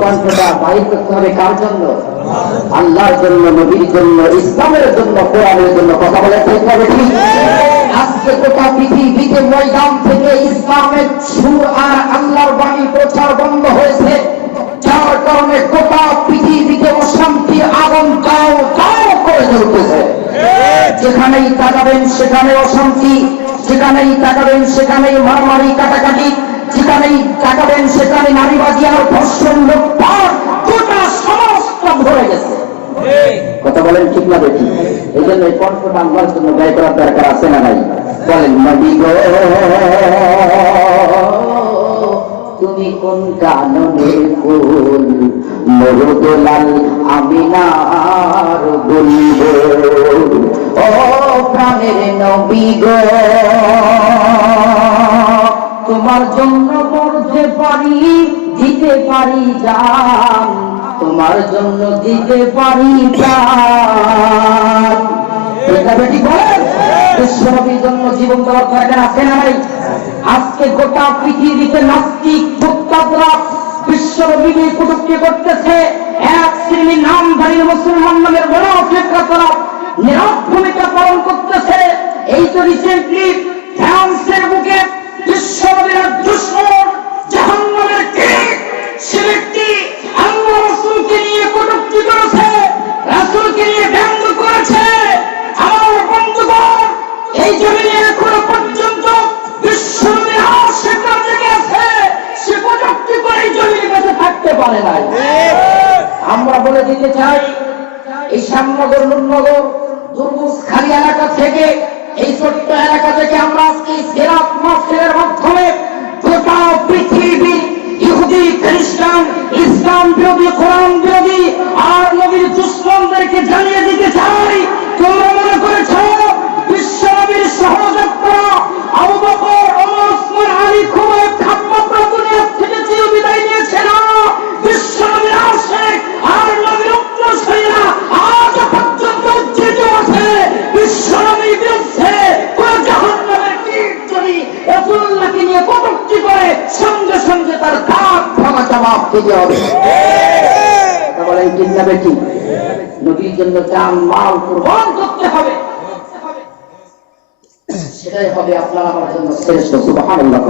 কণ্ঠটা বাহির করতে হবে কার জন্য? আল্লাহর জন্য, নবীর জন্য, ইসলামের জন্য, কোরআনের জন্য। কথা বলে ঠিক হবে ঠিক? আজকে গোটা পৃথিবীতে ময়দান থেকে ইসলামের সুর আর আল্লাহর বাণী প্রচার বন্ধ হয়েছে, যার কারণে গোটা পৃথিবীতে অশান্তির আগুন দাও দাও করে জ্বলতেছে। যেখানেই তাকাবেন সেখানে অশান্তি, যেখানেই তাকাবেন সেখানেই মারামারি কাটাকাটি, যেখানেই তাকাবেন সেখানে নারীবাদী আর ধর্ষণ লুটপাট, গোটা সমাজটা ভরে গেছে। কথা বলেন ঠিক না বেশি? এই জন্য এই কণ্ঠটা আল্লাহর জন্য ব্যয় করার দরকার আছে না নাই? বলেন নবী গো তুমি কোন কাননের ফুল, মরুদলাল আমিনার বলিব। ও প্রাণের নবী গো তোমার জন্য মরতে পারি, দিতে পারি জান, তোমার জন্য দিতে পারি প্রাণ। বেটি বলেন বিশ্বনবীর জন্য জীবন দেওয়ার দরকার আছে না নাই? আজকে গোটা পৃথিবীতে নাস্তিক ভোক্তারা বিশ্বনবীকে কটূক্তি করতেছে। এক শ্রেণীর নামধারী মুসলমান নামের মুনাফিকরা তারা নীরব ভূমিকা পালন করতেছে। এই তো রিসেন্টলি ফ্রান্সের বুকে বিশ্বনবীর দুশমন জাহান্নামের কিং সে ব্যক্তি আল্লাহ রাসূলকে নিয়ে কটূক্তি করেছে, রাসূলকে নিয়ে ব্যঙ্গ করেছে। আমার বন্ধুগণ, এই জমিনে এখনো পর্যন্ত বিশ্বনবীর আশিকরা জেগে আছে, সে কটূক্তি করে এই জমিনে বেঁচে থাকতে পারে নাই। আমরা বলে দিতে চাই, এই শ্যামনগর, নুরনগর, দুর্গুসখালী এলাকা থেকে, এই ছোট্ট এলাকা থেকে আমরা আজকে সিরাত মাহফিলের মাধ্যমে গোটা পৃথিবী ইহুদি, খ্রিস্টান, ইসলাম বিরোধী, কোরআন বিরোধী আর নবীর দুশমনদেরকে জানিয়ে দিতে চাই, তোমরা মনে করেছ বিশ্বনবীর সহযোদ্ধা আবু বকর, ওমর, ওসমান, আলী খুব একমাত্র দুনিয়া থেকে চির বিদায় নিয়েছে না। বিশ্বনবীর আশিক আর নবীর উত্তরসূরিরা আজ পর্যন্ত উজ্জীবিত আছে। বিশ্বনবীর বিরুদ্ধে কোন জাহান্নামের কীট যদি রাসূলুল্লাহকে নিয়ে কটূক্তি করে, সঙ্গে সঙ্গে তার দাঁত ভাঙা জবাব দিতে হবে। বলেন ঠিক না বেটি? নবীর জন্য জান মাল কুরবান করতে হবে, সেটাই হবে আপনার আমার জন্য শ্রেষ্ঠ। সুবহানাল্লাহ।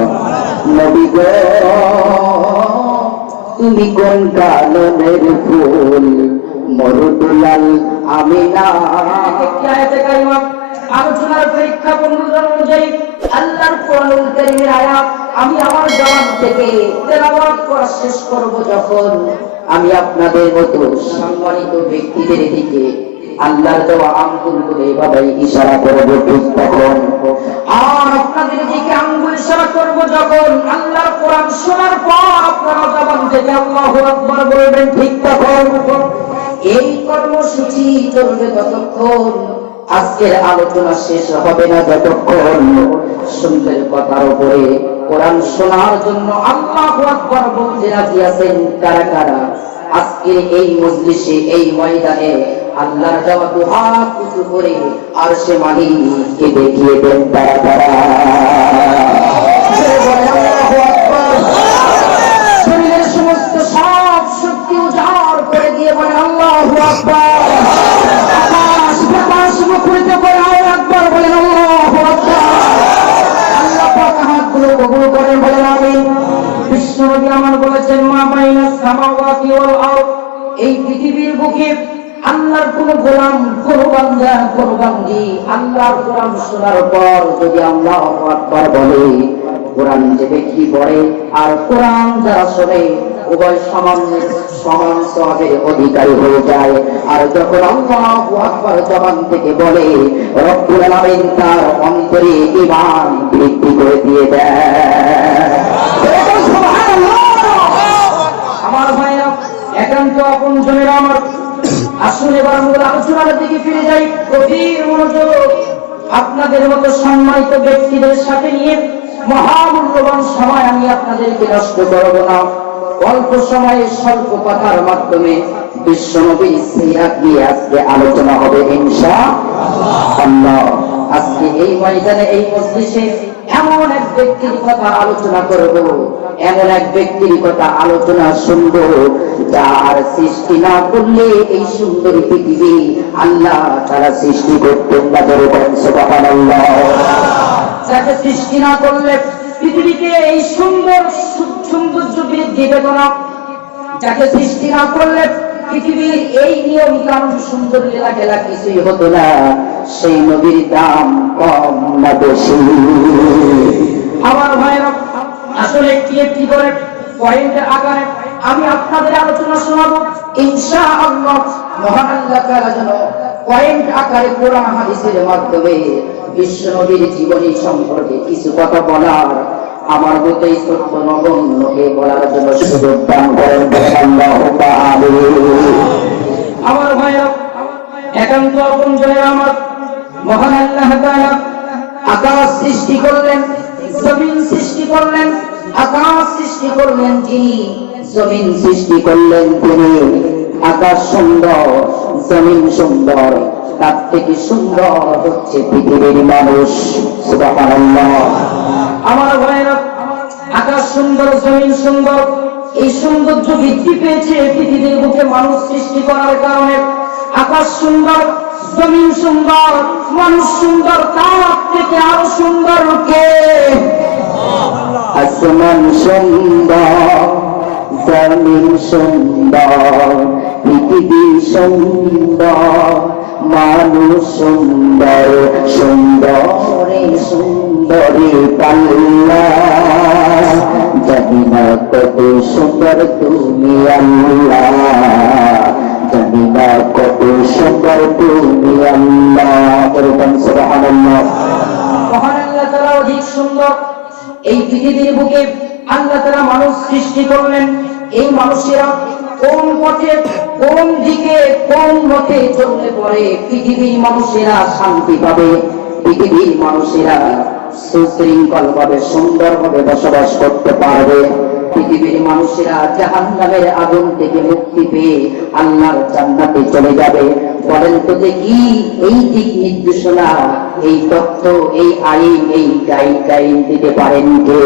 নবী গো তুমি কোন কাননের ফুল, মরুদলাল আমিনা। একটি আয়াতে কারিমা আলোচনার প্রেক্ষাপট অনুযায়ী আল্লাহর কোরআনুল কারীমের আয়াত আমি আমার জবান থেকে তেলাওয়াত করা শেষ করব, যখন আমি আপনাদের মতো সম্মানিত ব্যক্তিদের দিকে আল্লাহর দেওয়া আঙ্গুল করে এভাবে ইশারা করব, ঠিক তখন। আর আপনাদের দিকে আঙ্গুল ইশারা করব যখন আল্লাহর কোরআন শোনার পর আপনারা জবান থেকে আল্লাহু আকবার বলবেন, ঠিক তখন। এই কর্মসূচি চলবে ততক্ষণ, আজকের আলোচনা শেষ হবে না যতক্ষণ সুন্দর কথার উপরে কোরআন শোনার জন্য আল্লাহু আকবার বলতে রাজি আছেন কারা কারা? আজকে এই মজলিসে, এই ময়দানে আল্লাহর দেওয়া দুহা উঁচু করে আরশে মালিককে দেখিয়ে দেন তারা তারা। শরীরের সমস্ত সব শক্তি উজাড় করে দিয়ে বলে আল্লাহু আকবার। আকাশ বাতাস মুখরিত করে আল্লাহু আকবার বলেন, আল্লাহু আকবার। আল্লাহ পাক হাতগুলো কবুল করেন, বলেন আমিন। বিশ্বনবী আমার বলেছেন, মা বাইনাস সামাওয়াতি ওয়াল আরদ, এই পৃথিবীর বুকে আল্লাহর কোন গোলাম, কোন বান্দা, কোন বান্দি আল্লাহর কোরআন শোনার পর যদি আল্লাহু আকবার বলে, কোরআন যে ব্যক্তি পড়ে আর কোরআন যারা শোনে, উভয় সমান সওয়াবের অধিকারী হয়ে যায়। আর যখন আল্লাহু আকবার জবান থেকে বলে, রব্বুল আলামিন তার অন্তরে ঈমান বৃদ্ধি করে দিয়ে দেয়। আমার ভাইরা, একান্ত আপনজনেরা আমার, আসুন এবার মূল আলোচনার দিকে ফিরে যাই। গভীর মনোযোগ। আপনাদের মতো সম্মানিত ব্যক্তিদের সাথে নিয়ে মহামূল্যবান সময় আমি আপনাদেরকে নষ্ট করব না। অল্প সময়ে স্বল্প কথার মাধ্যমে বিশ্বনবীর সিরাত নিয়ে আজকে আলোচনা হবে ইনশাআল্লাহ। আজকে এই ময়দানে, এই মজলিসে এমন এক ব্যক্তির কথা আলোচনা করব, এমন এক ব্যক্তির কথা আলোচনা শুনবো যার সৃষ্টি না করলে এই সুন্দর পৃথিবী আল্লাহ তারা সৃষ্টি করতেন না। বলবেন সুবহানাল্লাহ। যাকে সৃষ্টি না করলে পৃথিবীতে এই সৌন্দর্য বৃদ্ধি পেত না, যাকে সৃষ্টি না করলে পৃথিবীর এই নিয়ম কানুন সুন্দর লীলা খেলা কিছুই হতো না, সেই নবীর দাম কম না বেশি? আমার ভাইরা, আসলে একটি করে পয়েন্টের আকারে আমি আপনাদের আলোচনা শোনাবো ইনশাআল্লাহ। মহান আল্লাহ তাআলা যেন পয়েন্ট আকারে কোরআন হাদিসের মাধ্যমে বিশ্ব নবীর জীবনী সম্পর্কে কিছু কথা বলার আমার মতো এই ছোট্ট নগণ্যকে বলার জন্য সুযোগ দান করেন। আল্লাহু তাআলা। আমার ভাইরা, একান্ত আপনজনের আমার, মহান আল্লাহ তাআলা আকাশ সৃষ্টি করলেন, জমিন সৃষ্টি করলেন। আকাশ সৃষ্টি করলেন যিনি, জমিন সৃষ্টি করলেন তিনি। আকাশ সুন্দর, জমিন সুন্দর, তার থেকে সুন্দর হচ্ছে পৃথিবীর মানুষ। সুবহানাল্লাহ। আমার ভাইরা, আকাশ সুন্দর, জমিন সুন্দর, এই সৌন্দর্য বৃদ্ধি পেয়েছে পৃথিবীর বুকে মানুষ সৃষ্টি করার কারণে। আকাশ সুন্দর, জমিন সুন্দর, মানুষ সুন্দর, তার থেকে আরো সুন্দর কে? আসমান সুন্দর, জমিন সুন্দর, পৃথিবী সুন্দর, মানুষ সুন্দর, সুন্দরে সুন্দরী পাল্লা। জানি না কত সুন্দর তুমি আল্লাহ, জানি না কত সুন্দর তুমি আল্লাহ। সুবহানাল্লাহ। মহান আল্লাহ তাআলা অধিক সুন্দর। এই পৃথিবীর বুকে আল্লাহ তাআলা মানুষ সৃষ্টি করলেন। এই মানুষেরা কোন পথে, কোন দিকে, কোন পথে চললে পরে পৃথিবীর মানুষেরা শান্তি পাবে, পৃথিবীর মানুষেরা সুশৃঙ্খল ভাবে সুন্দরভাবে বসবাস করতে পারবে, পৃথিবীর মানুষেরা জাহান্নামের আগুন থেকে মুক্তি পেয়ে আল্লাহর জান্নাতে চলে যাবে। বলেন তো দেখি, এই দিক নির্দেশনা, এই তথ্য, এই আইন, এই গাইডলাইন দিতে পারেন কে?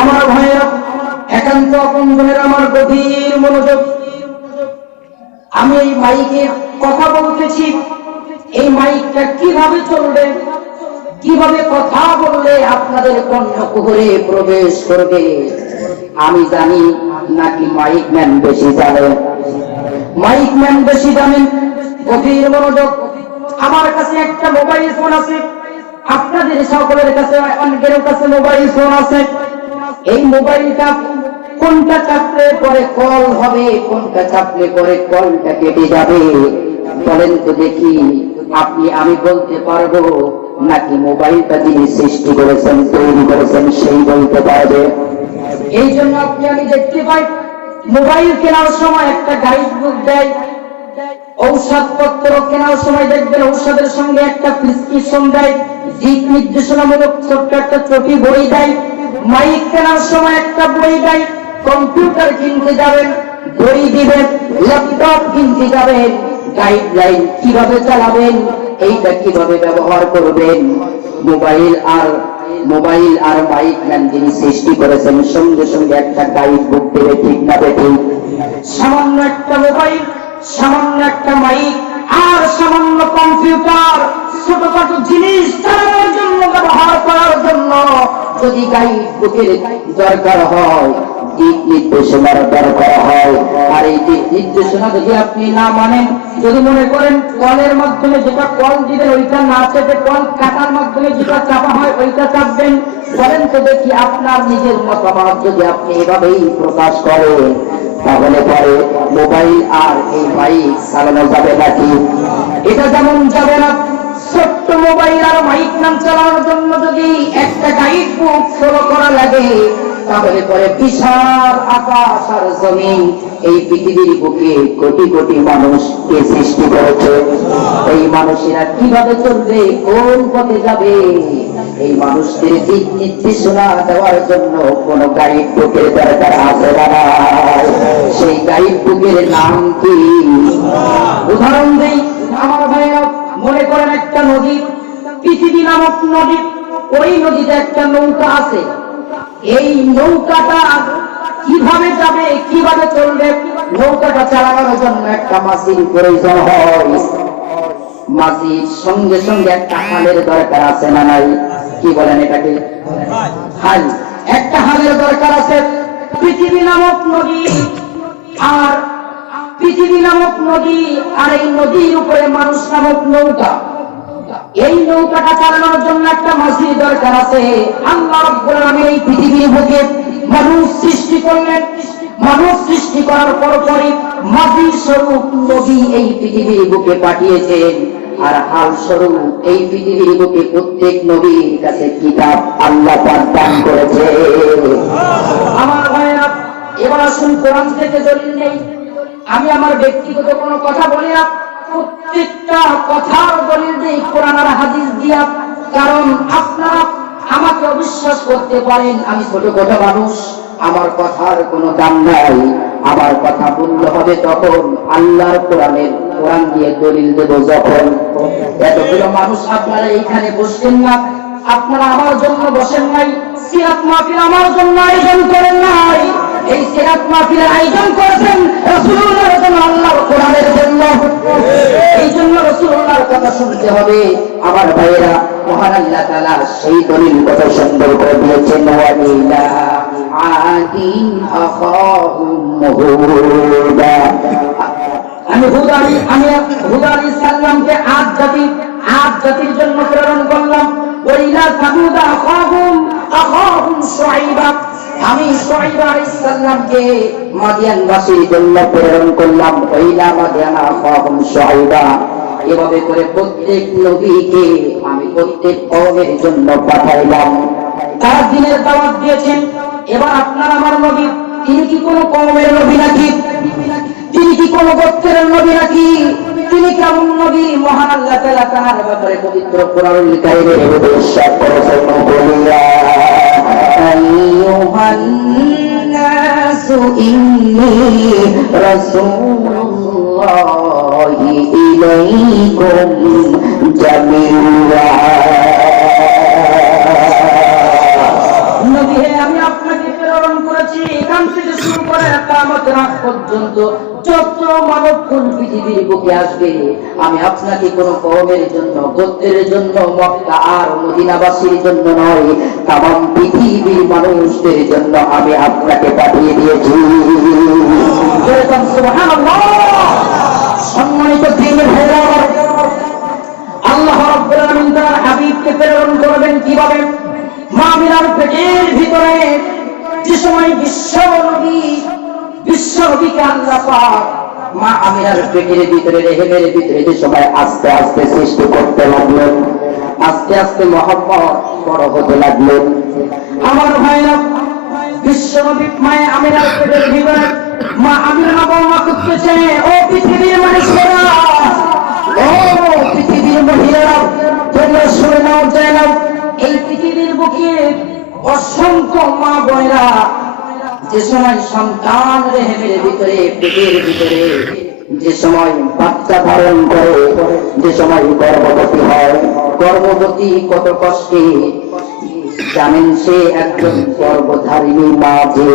আমার ভাইরা, একান্ত আপনজনের আমার গভীর মনোযোগ। আমি এই মাইকে কথা বলতেছি, এই মাইকটা কিভাবে চলবে, কিভাবে কথা বললে আপনাদের কর্ণকুহরে প্রবেশ করবে, আমি জানি নাকি মাইকম্যান বেশি জানে? মাইকম্যান বেশি জানেন। গভীর মনোযোগ। আমার কাছে একটা মোবাইল ফোন আছে, আপনাদের সকলের কাছে, অনেকের কাছে মোবাইল ফোন আছে। এই মোবাইলটা কোনটা চাপলে পরে কল হবে, কোনটা চাপলে পরে কলটা কেটে যাবে? বলেন তো দেখি, আপনি আমি বলতে পারবো নাকি মোবাইলটা যিনি সৃষ্টি করেছেন, তৈরি করেছেন, সেই বলতে পারবে? এই জন্য আপনি আমি দেখতে পাই মোবাইল কেনার সময় একটা গাইড বুক দেয়, ঔষধপত্র কেনার সময় দেখবেন ঔষধের সঙ্গে একটা প্রেসক্রিপশন দেয়, দিক নির্দেশনামূলক ছোট্ট একটা চটি বই দেয়। মাইক কেনার সময় একটা বই দেয়। কম্পিউটার কিনতে যাবেন, বই দিবেন। ল্যাপটপ কিনতে যাবেন, গাইডলাইন কিভাবে চালাবেন, এইটা কিভাবে ব্যবহার করবেন। মোবাইল আর মাইকম্যান যিনি সৃষ্টি করেছেন সঙ্গে সঙ্গে একটা গাইড বুক দেবে, ঠিক না বেঠিক? সামান্য একটা মোবাইল, সামান্য একটা মাইক আর সামান্য কম্পিউটার, ছোটখাটো জিনিস চালানোর জন্য, ব্যবহার করার জন্য যদি গাইড বুকের দরকার হয়, দিক নির্দেশনার দরকার হয়, আর এই দিক নির্দেশনা যদি আপনি না মানেন, যদি মনে করেন কলের মাধ্যমে যেটা কল দিবেন ওইটা না চেপে কল কাটার মাধ্যমে যেটা চাপা হয় ওইটা চাপবেন, বলেন তো দেখি আপনার নিজের মতামত যদি আপনি এভাবেই প্রকাশ করেন, তাহলে পরে মোবাইল আর এই মাইক চালানো যাবে নাকি? এটা যেমন যাবে না, ছোট্ট মোবাইল আর মাইক নাম চালানোর জন্য যদি একটা গাইড বুক ফলো করা লাগে, তাহলে পরে বিশাল আকাশ আর জমিন, এই পৃথিবীর বুকে কোটি কোটি মানুষকে সৃষ্টি করেছে। এই মানুষেরা কিভাবে চলবে, কোন পথে যাবে, এই মানুষদের দিক নির্দেশনা দেওয়ার জন্য কোন গাইড বুকের দরকার আছে না? সেই গাইড বুকের নাম কি? উদাহরণ দেই আমার ভাইরা, মনে করেন একটা নদী, পৃথিবী নামক নদী। ওই নদীতে একটা নৌকা আছে। এই নৌকাটা কিভাবে যাবে, কিভাবে চলবে, নৌকাটা চালানোর জন্য একটা মাঝির প্রয়োজন হয়। মাঝির সঙ্গে সঙ্গে একটা হালের দরকার আছে না নাই? কি বলেন এটাকে? হাল। একটা হালের দরকার আছে। পৃথিবী নামক নদী, আর পৃথিবী নামক নদী, আর এই নদীর উপরে মানুষ নামক নৌকা। এই নৌকাটা চালানোর জন্য একটা মাঝির দরকার আছে। আল্লাহ রাব্বুল আলামিন এই পৃথিবীর বুকে মানুষ সৃষ্টি করলেন। মানুষ সৃষ্টি করার পরপরই মাঝি স্বরূপ নবী এই পৃথিবীর বুকে পাঠিয়েছেন। আর হাল স্বরূপ এই পৃথিবীর বুকে প্রত্যেক নবীর কাছে কিতাব আল্লাহ পাক দান করেছে। আমার ভাইরা, এবার আসুন কোরআন থেকে দলিল নেই। আমি আমার ব্যক্তিগত কোনো কথা বলি না, প্রত্যেকটা কথার দলিল দেই কোরআন আর হাদিস দিয়া। কারণ আপনারা আমাকে অবিশ্বাস করতে পারেন, আমি ছোট ছোট মানুষ, আমার কথার কোনো দাম নাই। আমার কথা মূল্য হবে তখন আল্লাহর কোরআন দিয়ে দলিল দেব যখন। এতগুলো মানুষ আপনারা এইখানে বসছেন না, আপনারা আমার জন্য বসেন নাই। সিরাত মাহফিল আমার জন্য আয়োজন করেন নাই। এই সিরাত মাহফিলের আয়োজন করেছেন রাসূলুল্লাহর জন্য, আল্লাহর কোরআনের জন্য। এই জন্য রাসূলুল্লাহর কথা শুনতে হবে। আমার ভাইয়েরা, মহান আল্লাহ তাআলা সেই দলিল কত সুন্দর করে দিয়েছেন। ওয়ালিলা আদিন আখাহুম হুদা। আমি হুদা আলাইহিস সালামকে আদ জাতির জন্য প্রেরণ করলাম। ওয়াইলা সামুদা আখাহুম শুআইবা। আমি শুআইব আলাইহিস সালামকে মাদিয়ানবাসীর জন্য প্রেরণ করলাম। ওয়াইলা মাদিয়ানা আখাহুম শুআইবা। এভাবে করে প্রত্যেক নবীকে আমি প্রত্যেক কওমের জন্য পাঠাইলাম। তারা দিনের দাওয়াত দিয়েছেন। এবার আপনার আমার নবী, তিনি কি কোনো কওমের নবী নাকি? তিনি কি কোনো গোত্রের নবী নাকি? তিনি কেমন নবী? মহান আল্লাহ তাআলা তার ব্যাপারে পবিত্র কোরআনুল কারীমে ইরশাদ করেছেন, বলিয়া আইয়ুহান নাসু ইন্নী রাসূলুল্লাহি ইলাইকুম জামিআ। নবী হে, আমি আপনাকে প্রেরণ করেছি এখান থেকে শুরু করে কিয়ামতের আগ পর্যন্ত যত মানবকুল পৃথিবীর বুকে আসবে, আমি আপনাকে কোনো কওমের জন্য, গোত্রের জন্য, মক্কা আর মদিনাবাসীর জন্য নয়, তামাম পৃথিবীর মানুষদের জন্য আমি আপনাকে পাঠিয়ে দিয়েছি। সুবহানাল্লাহ। সম্মানিত দিনের ভাইরা, আল্লাহ রাব্বুল আলামিন তার হাবিবকে প্রেরণ করবেন কিভাবে? মা আমিনার পেটের ভিতরে যে সময় বিশ্বনবীকে আল্লাহ পাক মা আমিনার পেটের ভিতরে, রেহেমের ভিতরে যে সময় আস্তে আস্তে সৃষ্টি করতে লাগলেন, আস্তে আস্তে মুহাম্মদ বড় হতে লাগলেন। আমার ভাইরা, বিশ্বনবী মা আমিনার পেটের ভিতরে মা আমিনা বর্ণনা করতেছে, ও পৃথিবীর মানুষেরা, ও পৃথিবীর মহিলারা, তোমরা শুনে নাও, জেনে নাও, এই পৃথিবীর বুকে অসংখ্য মা বোনেরা যে সময় সন্তান রেহেমের ভিতরে, পেটের ভিতরে যে সময় বাচ্চা ধারণ করে, যে সময় গর্ভবতী হয়, গর্ভবতী কত কষ্টে জানেন? সে একজন গর্ভধারিণী মা যে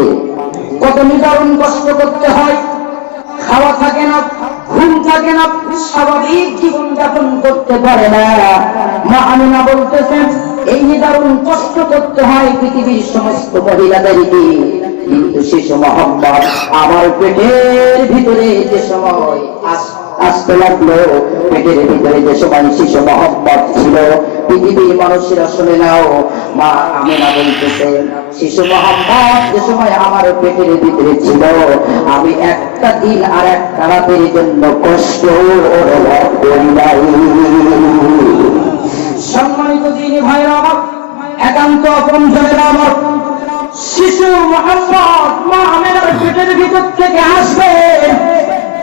কত নিদারুণ কষ্ট করতে হয়। খাওয়া থাকে না, ঘুম থাকে না, স্বাভাবিক জীবন যাপন করতে পারে না। মা আমিনা বলতেছেন, এই নিদারুণ কষ্ট করতে হয় পৃথিবীর সমস্ত মহিলাদেরকে, কিন্তু শিশু মুহাম্মদ আমার পেটের ভিতরে যে সময় আসতে লাগলো, পেটের ভিতরে যে সময় শিশু মুহাম্মদ ছিল, পৃথিবীর মানুষেরা শুনে নাও, মা আমিনা বলতেছেন, শিশু মুহাম্মদ যে সময় আমার পেটের ভিতরে ছিল, আমি একটা দিন আর একটা রাতের জন্য কষ্ট অনুভব করি নাই। সম্মানিত দিনী ভাইরা আমার, একান্ত আপনজনের আমার, শিশু মুহাম্মদ মা আমিনার পেটের ভিতর থেকে আসবে,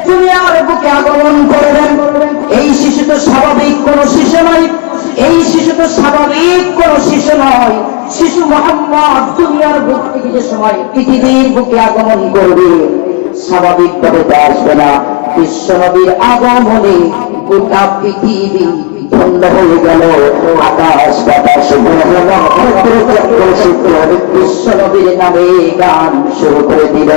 দুনিয়ার বুকে আগমন করবেন। এই শিশু তো স্বাভাবিক কোন শিশু নয়, এই শিশু তো স্বাভাবিক কোন শিশু নয়। শিশু মুহাম্মদ দুনিয়ার বুক থেকে যে সময় পৃথিবীর বুকে আগমন করবে, স্বাভাবিকভাবে তো আসবে না। বিশ্বনবীর আগমনে গোটা পৃথিবী বন্ধ হয়ে গেল, আকাশ বাতাস বিশ্ব নবীর নামে গান শুরু করে দিল।